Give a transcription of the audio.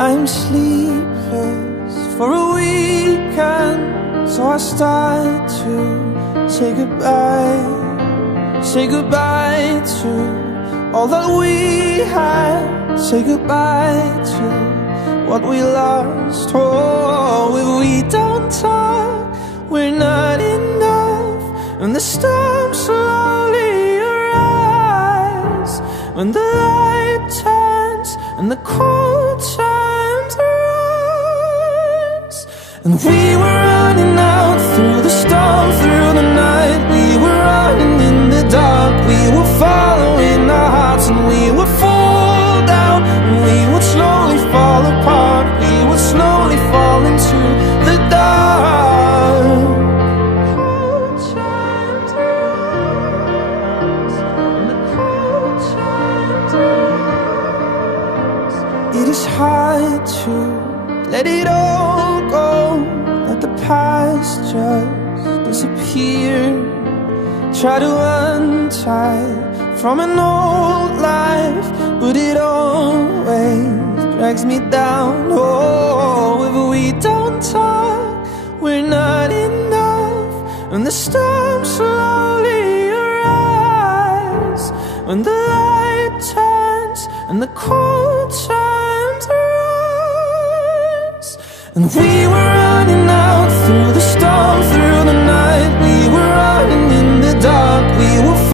I'm sleepless for a weekend, so I start to say goodbye. Say goodbye to all that we had. Say goodbye to what we lost. Oh, if we don't talk, we're not enough. And the storm slowly arrives, when the light turns and the cold turns rise. And we were running out through the storm, through the night. We were running in the dark. We were following our hearts, and we would fall down, and we would slowly fall apart. We would slowly fall into the dark. Cold chimes rise, and the cold chimes rise. It is hard to let it all go, let the past just disappear. Try to untie from an old life, but it always drags me down. Oh, if we don't talk, we're not enough. And the storm slowly arrives, when the light turns and the cold turns rise. And we were running out through the storm, through